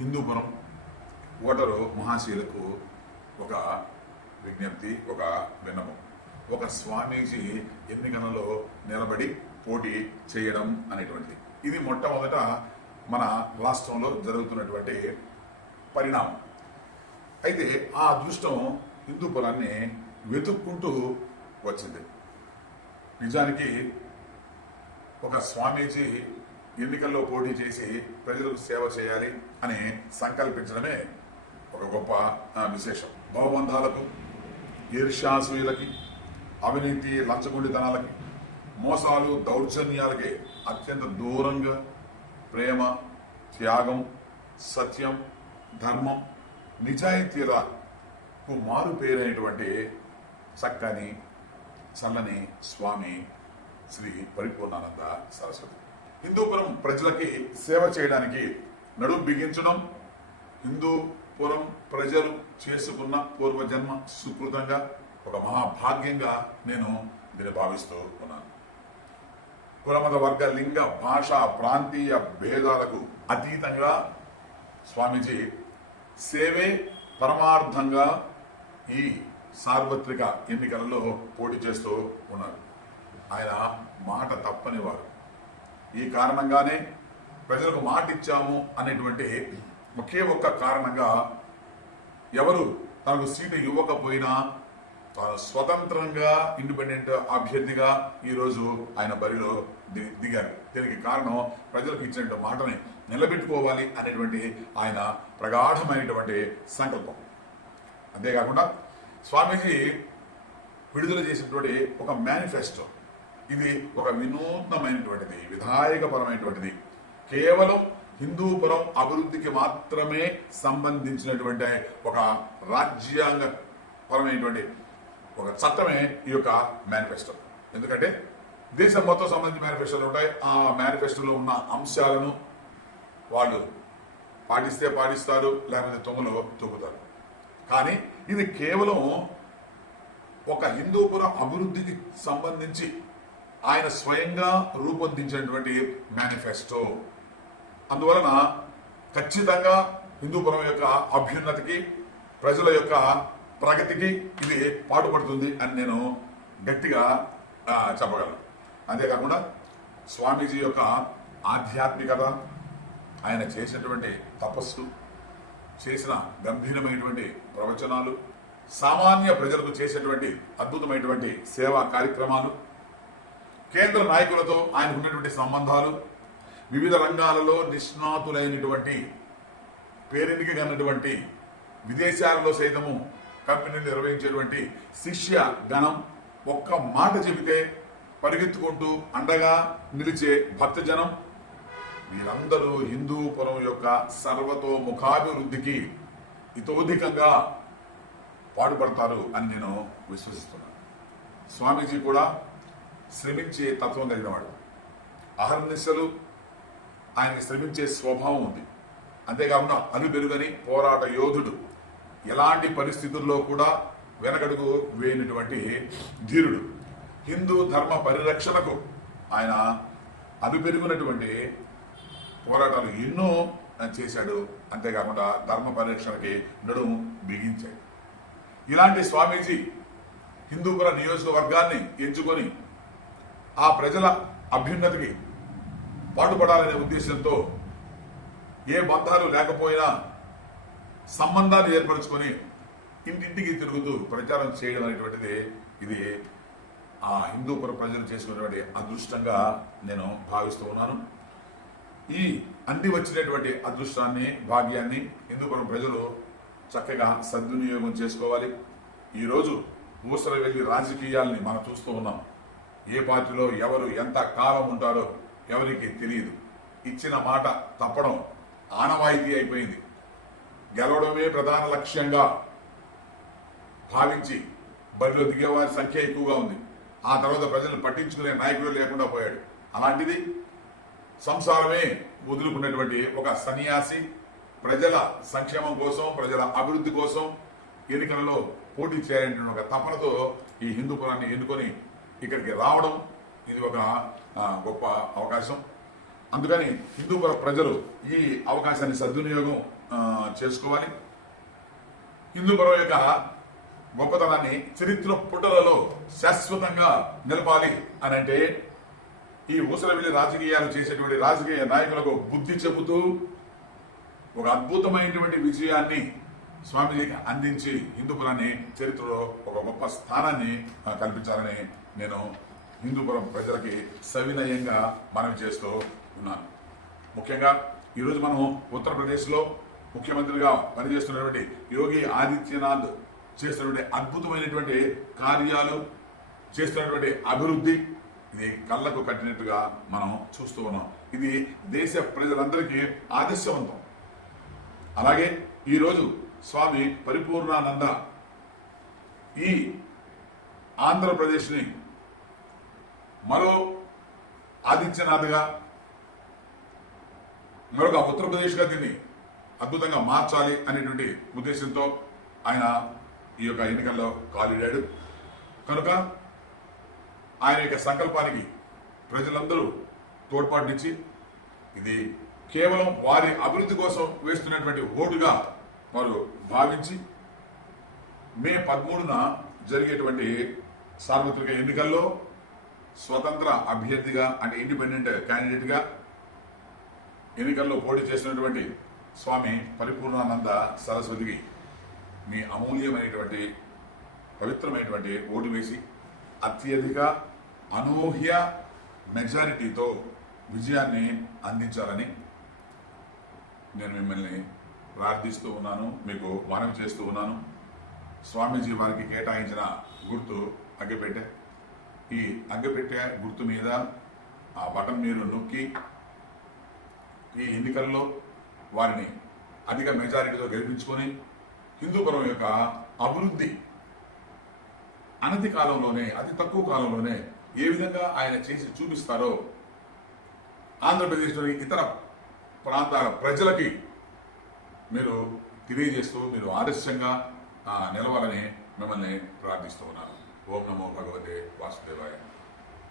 Hindupuram voter మహాశీలకు ఒక విజ్ఞప్తి, ఒక విన్నపం. ఒక స్వామీజీ ఎన్నికలలో నిలబడి పోటీ చేయడం అనేటువంటిది ఇది మొట్టమొదట మన రాష్ట్రంలో జరుగుతున్నటువంటి పరిణామం. అయితే ఆ అదృష్టం హిందూపురాన్ని వెతుక్కుంటూ వచ్చింది. నిజానికి ఒక స్వామీజీ ఎన్నికల్లో పోటీ చేసి ప్రజలకు సేవ చేయాలి అని సంకల్పించడమే ఒక గొప్ప విశేషం. భవబంధాలకు, ఈర్ష్యాసూయులకి, అవినీతి, లంచగొండితనాలకి, మోసాలు, దౌర్జన్యాలకి అత్యంత దూరంగా ప్రేమ, త్యాగం, సత్యం, ధర్మం, నిజాయితీలకు మారు పేరైనటువంటి చక్కని చల్లని స్వామి శ్రీ పరిపూర్ణానంద సరస్వతి. హిందూపురం ప్రజలకి సేవ చేయడానికి నడుం బిగించడం హిందూపురం ప్రజలు చేసుకున్న పూర్వజన్మ సుకృతంగా ఒక మహాభాగ్యంగా నేను దీన్ని భావిస్తూ ఉన్నాను. కులమత, వర్గ, లింగ, భాష, ప్రాంతీయ భేదాలకు అతీతంగా స్వామీజీ సేవే పరమార్థంగా ఈ సార్వత్రిక ఎన్నికలలో పోటీ చేస్తూ ఉన్నారు. ఆయన మాట తప్పని వారు. ఈ కారణంగానే ప్రజలకు మాట ఇచ్చాము అనేటువంటి ఒకే ఒక్క కారణంగా ఎవరు తనకు సీటు ఇవ్వకపోయినా స్వతంత్రంగా ఇండిపెండెంట్ అభ్యర్థిగా ఈరోజు ఆయన బరిలో దిగారు. దీనికి కారణం ప్రజలకు ఇచ్చినటువంటి మాటని నిలబెట్టుకోవాలి అనేటువంటి ఆయన ప్రగాఢమైనటువంటి సంకల్పం. అంతేకాకుండా స్వామీజీ విడుదల చేసినటువంటి ఒక మేనిఫెస్టో, ఇది ఒక వినూత్నమైనటువంటిది, విధాయకపరమైనటువంటిది, కేవలం హిందూపురం అభివృద్ధికి మాత్రమే సంబంధించినటువంటి ఒక రాజ్యాంగ పరమైనటువంటి ఒక చట్టమే ఈ యొక్క మేనిఫెస్టో. ఎందుకంటే దేశం మొత్తం సంబంధించిన మేనిఫెస్టోలు ఉంటాయి. ఆ మేనిఫెస్టోలో ఉన్న అంశాలను వాళ్ళు పాటిస్తే పాటిస్తారు, లేకపోతే తొమ్మిలో తొక్కుతారు. కానీ ఇది కేవలం ఒక హిందూపురం అభివృద్ధికి సంబంధించి ఆయన స్వయంగా రూపొందించినటువంటి మేనిఫెస్టో. అందువలన ఖచ్చితంగా హిందూపురం యొక్క అభ్యున్నతికి, ప్రజల యొక్క ప్రగతికి ఇది పాటుపడుతుంది అని నేను గట్టిగా చెప్పగలను. అంతేకాకుండా స్వామీజీ యొక్క ఆధ్యాత్మికత, ఆయన చేసినటువంటి తపస్సు, చేసిన గంభీరమైనటువంటి ప్రవచనాలు, సామాన్య ప్రజలకు చేసేటువంటి అద్భుతమైనటువంటి సేవా కార్యక్రమాలు, కేంద్ర నాయకులతో ఆయనకు ఉన్నటువంటి సంబంధాలు, వివిధ రంగాలలో నిష్ణాతులైనటువంటి పేరెన్నికగన్నటువంటి విదేశాలలో సైతము కంపెనీలు నిర్వహించేటువంటి శిష్య గణం, ఒక్క మాట చెబితే పరిగెత్తుకుంటూ అండగా నిలిచే భక్తజనం, వీరందరూ హిందూపురం యొక్క సర్వతోముఖాభివృద్ధికి ఇతోధికంగా పాటుపడతారు అని నేను విశ్వసిస్తున్నాను. స్వామీజీ కూడా శ్రమించే తత్వం కలిగినవాడు. అహర్నిశలు ఆయనకి శ్రమించే స్వభావం ఉంది. అంతేకాకుండా అలుబెరుగని పోరాట యోధుడు. ఎలాంటి పరిస్థితుల్లో కూడా వెనకడుగు వేయనటువంటి ధీరుడు. హిందూ ధర్మ పరిరక్షణకు ఆయన అలుబెరుగునటువంటి పోరాటాలు ఎన్నో చేశాడు. అంతేకాకుండా ధర్మ పరిరక్షణకి నడుము బిగించాడు. ఇలాంటి స్వామీజీ హిందూపుర నియోజకవర్గాన్ని ఎంచుకొని ఆ ప్రజల అభ్యున్నతికి పాటుపడాలనే ఉద్దేశంతో ఏ బంధాలు లేకపోయినా సంబంధాలు ఏర్పరచుకొని ఇంటింటికి తిరుగుతూ ప్రచారం చేయడం అనేటువంటిది ఇది ఆ హిందూపుర ప్రజలు చేసుకున్నటువంటి అదృష్టంగా నేను భావిస్తూ ఉన్నాను. ఈ అంది వచ్చినటువంటి అదృష్టాన్ని, భాగ్యాన్ని హిందూపురం ప్రజలు చక్కగా సద్వినియోగం చేసుకోవాలి. ఈరోజు ఊసర వెళ్ళి రాజకీయాల్ని మనం చూస్తూ ఉన్నాం. ఏ పార్టీలో ఎవరు ఎంత కాలం ఉంటారో ఎవరికి తెలియదు. ఇచ్చిన మాట తప్పడం ఆనవాయితీ అయిపోయింది. గెలవడమే ప్రధాన లక్ష్యంగా భావించి బరిలో దిగేవారి సంఖ్య ఎక్కువగా ఉంది. ఆ తర్వాత ప్రజలను పట్టించుకునే నాయకుడు లేకుండా పోయాడు. అలాంటిది సంసారమే వదులుకున్నటువంటి ఒక సన్యాసి ప్రజల సంక్షేమం కోసం, ప్రజల అభివృద్ధి కోసం ఎన్నికలలో పోటీ చేయాలనే ఒక తపనతో ఈ హిందూపురాన్ని ఎన్నుకొని ఇక్కడికి రావడం ఇది ఒక గొప్ప అవకాశం. అందుకని హిందూపుర ప్రజలు ఈ అవకాశాన్ని సద్వినియోగం చేసుకోవాలి. హిందూపురం యొక్క గొప్పతనాన్ని చరిత్ర పుటలలో శాశ్వతంగా నిలపాలి అని అంటే ఈ ఊసరవెల్లి రాజకీయాలు చేసేటువంటి రాజకీయ నాయకులకు బుద్ధి చెబుతూ ఒక అద్భుతమైనటువంటి విజయాన్ని స్వామీజీకి అందించి హిందూపురాన్ని చరిత్రలో ఒక గొప్ప స్థానాన్ని కల్పించాలని నేను హిందూపురం ప్రజలకి సవినయంగా మనవి చేస్తూ ఉన్నాను. ముఖ్యంగా ఈరోజు మనం ఉత్తరప్రదేశ్లో ముఖ్యమంత్రిగా పనిచేస్తున్నటువంటి యోగి ఆదిత్యనాథ్ చేస్తున్నటువంటి అద్భుతమైనటువంటి కార్యాలు, చేస్తున్నటువంటి అభివృద్ధి ఇది కళ్ళకు కట్టినట్టుగా మనం చూస్తూ ఉన్నాం. ఇది దేశ ప్రజలందరికీ ఆదర్శవంతం. అలాగే ఈరోజు స్వామి పరిపూర్ణానంద ఈ ఆంధ్రప్రదేశ్ని మరో ఆదిత్యనాథ్గా, మరొక ఉత్తరప్రదేశ్గా దీన్ని అద్భుతంగా మార్చాలి అనేటువంటి ఉద్దేశంతో ఆయన ఈ యొక్క ఎన్నికల్లో కాలిడాడు. కనుక ఆయన యొక్క సంకల్పానికి ప్రజలందరూ తోడ్పాటునిచ్చి ఇది కేవలం వారి అభివృద్ధి కోసం వేస్తున్నటువంటి ఓటుగా వారు భావించి మే 13న జరిగేటువంటి సార్వత్రిక ఎన్నికల్లో స్వతంత్ర అభ్యర్థిగా అంటే ఇండిపెండెంట్ క్యాండిడేట్గా ఎన్నికల్లో పోటీ చేసినటువంటి స్వామి పరిపూర్ణానంద సరస్వతికి మీ అమూల్యమైనటువంటి పవిత్రమైనటువంటి ఓటు వేసి అత్యధిక అనూహ్య మెజారిటీతో విజయాన్ని అందించాలని నేను మిమ్మల్ని ప్రార్థిస్తూ ఉన్నాను, మీకు మనవి చేస్తూ ఉన్నాను. స్వామీజీ వారికి కేటాయించిన గుర్తు అగ్గిపెట్టె. ఈ అగ్గిపెట్టె గుర్తు మీద ఆ బటన్ మీరు నొక్కి ఈ ఎన్నికల్లో వారిని అధిక మెజారిటీతో గెలిపించుకొని హిందూపురం యొక్క అభివృద్ధి అనతి కాలంలోనే, అతి తక్కువ కాలంలోనే ఏ విధంగా ఆయన చేసి చూపిస్తారో ఆంధ్రప్రదేశ్లోని ఇతర ప్రాంతాల ప్రజలకి మీరు తెలియజేస్తూ మీరు ఆదర్శంగా నిలవాలని మిమ్మల్ని ప్రార్థిస్తూ ఉన్నాను. ఓం నమో భగవతే వాసుదేవాయ.